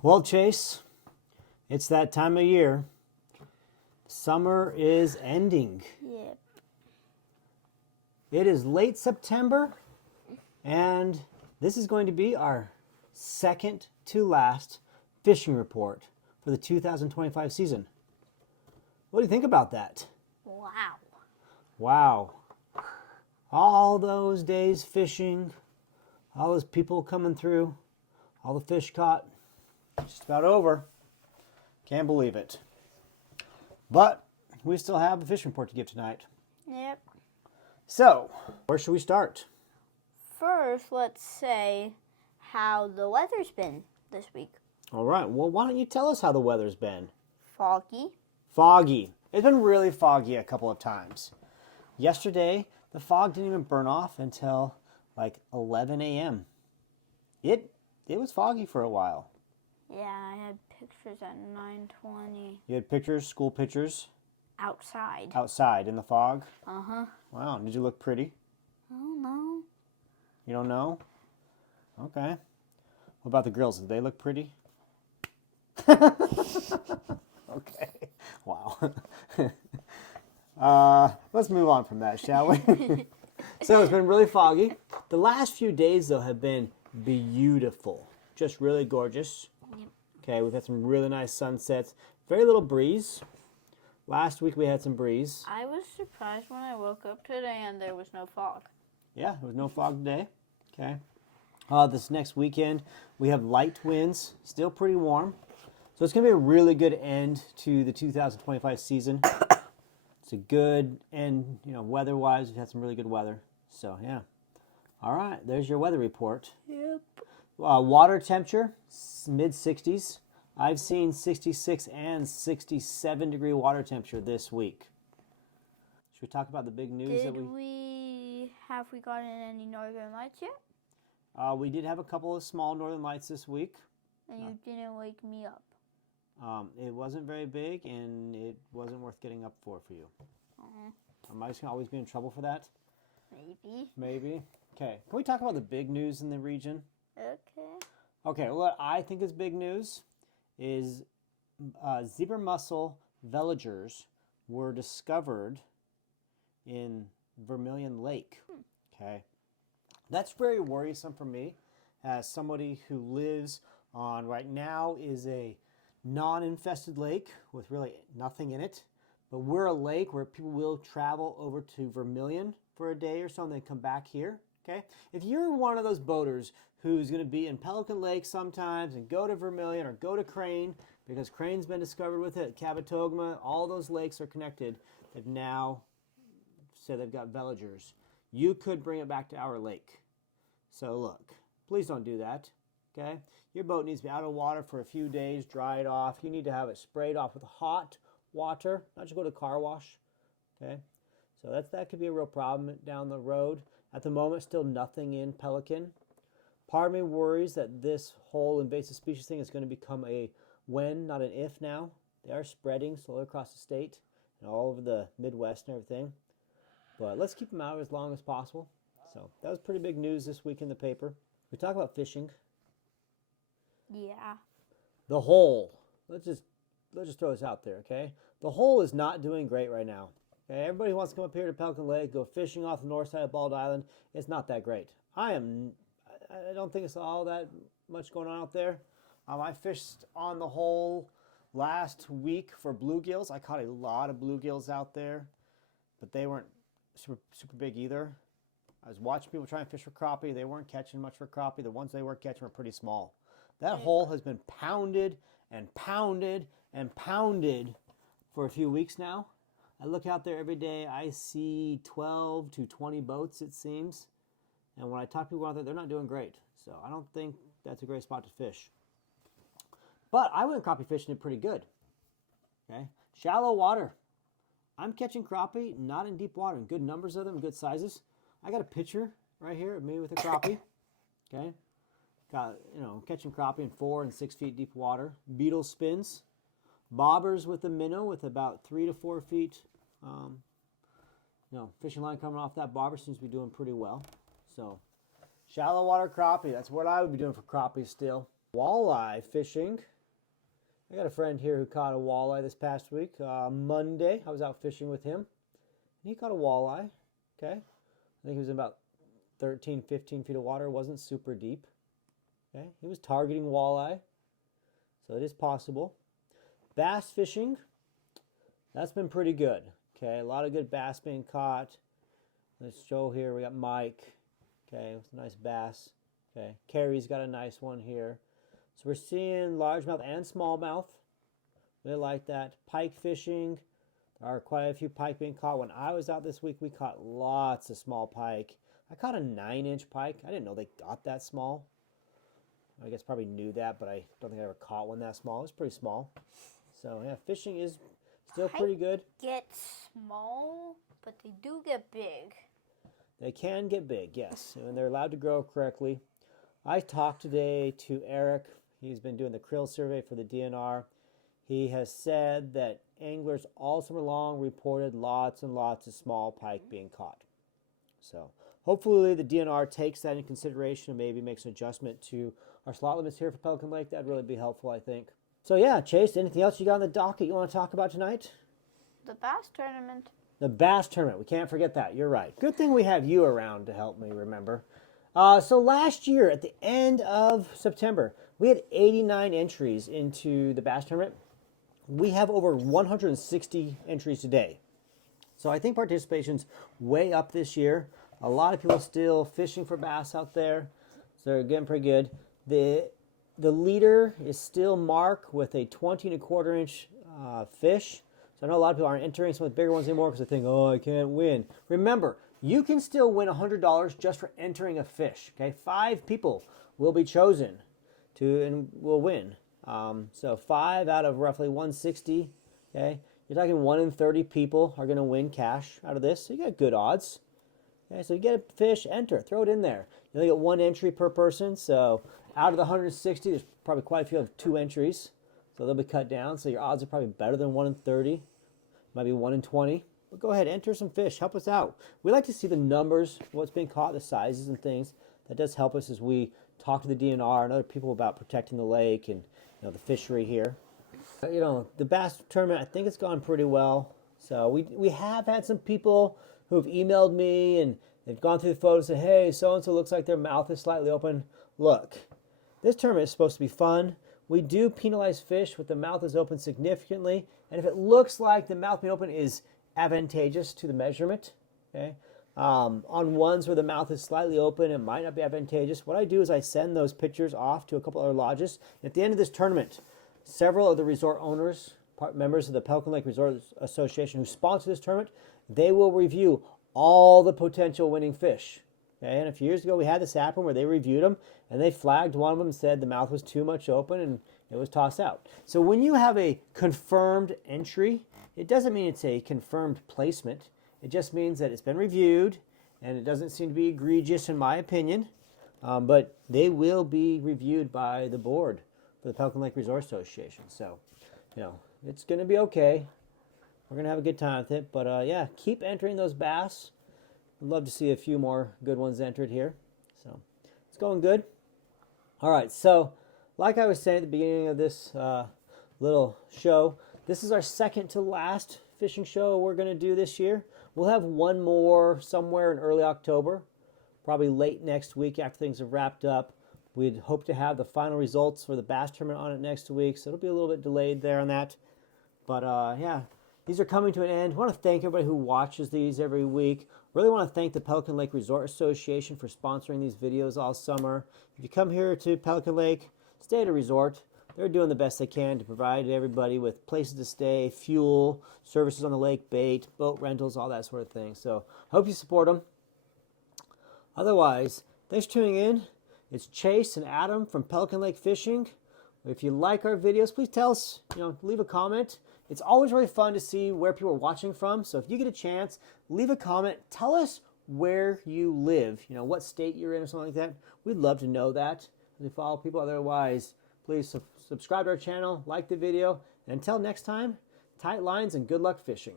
Well, Chase, it's that time of year. Summer is ending. Yep. It is late September, and this is going to be our second to last fishing report for the 2025 season. What do you think about that? Wow. Wow. All those days fishing, all those people coming through, all the fish caught, just about over. Can't believe it. But we still have a fishing report to give tonight. Yep. So, where should we start? First, let's say how the weather's been this week. All right, well, why don't you tell us how the weather's been? Foggy. Foggy. It's been really foggy a couple of times. Yesterday, the fog didn't even burn off until like 11 a.m. It was foggy for a while. Yeah, I had pictures at 9:20. You had pictures, school pictures? Outside. Outside in the fog? Uh-huh. Wow, did you look pretty? I don't know. You don't know? Okay. What about the girls? Did they look pretty? Okay. Wow. Let's move on from that, shall we? So it's been really foggy. The last few days, though, have been beautiful. Just really gorgeous. Yep. Okay, we've had some really nice sunsets. Very little breeze. Last week we had some breeze. I was surprised when I woke up today and there was no fog. Yeah, there was no fog today. Okay. This next weekend, we have light winds, still pretty warm. So it's going to be a really good end to the 2025 season. It's a good end, weather-wise. We've had some really good weather. So, yeah. All right, there's your weather report. Yep. Water temperature, mid-60s. I've seen 66 and 67 degree water temperature this week. Should we talk about the big news that Have we gotten any northern lights yet? we did have a couple of small northern lights this week. And you didn't wake me up. It wasn't very big, and it wasn't worth getting up for you. Am I just going to always be in trouble for that? Maybe. Okay. Can we talk about the big news in the region? Okay. Okay, what I think is big news is zebra mussel veligers were discovered in Vermilion Lake. Okay. That's very worrisome for me as somebody who lives on, right now, is a non-infested lake with really nothing in it. But we're a lake where people will travel over to Vermilion for a day or so and then come back here. Okay? If you're one of those boaters who's going to be in Pelican Lake sometimes and go to Vermilion or go to Crane, because Crane's been discovered with it, Cabotogma, all those lakes are connected. They've now said they've got veligers. You could bring it back to our lake. So look, please don't do that. Okay? Your boat needs to be out of water for a few days, dry it off. You need to have it sprayed off with hot water, not just go to car wash. Okay? So that could be a real problem down the road. At the moment, still nothing in Pelican. Part of me worries that this whole invasive species thing is going to become a when, not an if now. They are spreading slowly across the state and all over the Midwest and everything. But let's keep them out as long as possible. So that was pretty big news this week in the paper. We talk about fishing. Yeah. The hole. Let's just throw this out there, okay? The hole is not doing great right now. Okay, everybody who wants to come up here to Pelican Lake, go fishing off the north side of Bald Island. It's not that great. I don't think it's all that much going on out there. I fished on the hole last week for bluegills. I caught a lot of bluegills out there, but they weren't super big either. I was watching people try and fish for crappie. They weren't catching much for crappie. The ones they were catching were pretty small. That hole has been pounded and pounded and pounded for a few weeks now. I look out there every day. I see 12 to 20 boats, it seems. And when I talk to people out there, they're not doing great. So I don't think that's a great spot to fish. But I went crappie fishing it pretty good. Okay, shallow water. I'm catching crappie, not in deep water, and good numbers of them, good sizes. I got a picture right here of me with a crappie. Okay, got catching crappie in 4 and 6 feet deep water. Beetle spins, bobbers with a minnow with about 3 to 4 feet. Fishing line coming off that bobber seems to be doing pretty well. So, shallow water crappie. That's what I would be doing for crappie still. Walleye fishing. I got a friend here who caught a walleye this past week. Monday, I was out fishing with him. He caught a walleye. Okay. I think he was in about 13, 15 feet of water. It wasn't super deep. Okay. He was targeting walleye. So it is possible. Bass fishing. That's been pretty good. Okay. A lot of good bass being caught. Let's show here. We got Mike. Okay. With a nice bass. Okay. Carrie's got a nice one here. So we're seeing largemouth and smallmouth. Really like that. Pike fishing. There are quite a few pike being caught. When I was out this week, we caught lots of small pike. I caught a 9-inch pike. I didn't know they got that small. I guess probably knew that, but I don't think I ever caught one that small. It was pretty small. So yeah, fishing is still pretty good. Get small, but they do get big. They can get big, yes, and they're allowed to grow correctly. I talked today to Eric. He's been doing the krill survey for the DNR. He has said that anglers all summer long reported lots and lots of small pike being caught. So hopefully the DNR takes that into consideration and maybe makes an adjustment to our slot limits here for Pelican Lake. That'd really be helpful, I think. So yeah, Chase, anything else you got on the docket you want to talk about tonight? The bass tournament. The bass tournament. We can't forget that. You're right. Good thing we have you around to help me remember. So last year, at the end of September, we had 89 entries into the bass tournament. We have over 160 entries today. So I think participation's way up this year. A lot of people still fishing for bass out there. So they're getting pretty good. The leader is still Mark with a 20 1/4 inch fish. So I know a lot of people aren't entering some of the bigger ones anymore because they think, oh, I can't win. Remember, you can still win $100 just for entering a fish. Okay, 5 people will be chosen and will win. So 5 out of roughly 160. Okay, you're talking 1 in 30 people are going to win cash out of this. So you got good odds. Okay, so you get a fish, enter, throw it in there. You only get 1 entry per person. So out of the 160, there's probably quite a few of 2 entries. So they'll be cut down. So your odds are probably better than 1 in 30. Might be 1 in 20. But go ahead, enter some fish. Help us out. We like to see the numbers, what's being caught, the sizes and things. That does help us as we talk to the DNR and other people about protecting the lake and the fishery here. The bass tournament, I think it's gone pretty well. So we have had some people who have emailed me and they've gone through the photos and said, hey, so-and-so looks like their mouth is slightly open. Look, this tournament is supposed to be fun. We do penalize fish with the mouth is open significantly. And if it looks like the mouth being open is advantageous to the measurement, okay? On ones where the mouth is slightly open, it might not be advantageous. What I do is I send those pictures off to a couple other lodges. At the end of this tournament, several of the resort owners, members of the Pelican Lake Resort Association who sponsor this tournament, they will review all the potential winning fish. Okay? And a few years ago, we had this happen where they reviewed them and they flagged one of them and said the mouth was too much open and it was tossed out. So when you have a confirmed entry, it doesn't mean it's a confirmed placement. It just means that it's been reviewed, and it doesn't seem to be egregious in my opinion, but they will be reviewed by the board for the Pelican Lake Resort Association. So, it's going to be okay. We're going to have a good time with it, but yeah, keep entering those bass. I'd love to see a few more good ones entered here. So, it's going good. All right, so like I was saying at the beginning of this little show, this is our second to last fishing show we're going to do this year. We'll have one more somewhere in early October, probably late next week after things have wrapped up. We'd hope to have the final results for the bass tournament on it next week, so it'll be a little bit delayed there on that. But yeah, these are coming to an end. I want to thank everybody who watches these every week. Really want to thank the Pelican Lake Resort Association for sponsoring these videos all summer. If you come here to Pelican Lake, stay at a resort. They're doing the best they can to provide everybody with places to stay, fuel, services on the lake, bait, boat rentals, all that sort of thing. So I hope you support them. Otherwise, thanks for tuning in. It's Chase and Adam from Pelican Lake Fishing. If you like our videos, please tell us, leave a comment. It's always really fun to see where people are watching from. So if you get a chance, leave a comment. Tell us where you live, what state you're in or something like that. We'd love to know that. We follow people. Otherwise, please subscribe to our channel, like the video, and until next time, tight lines and good luck fishing.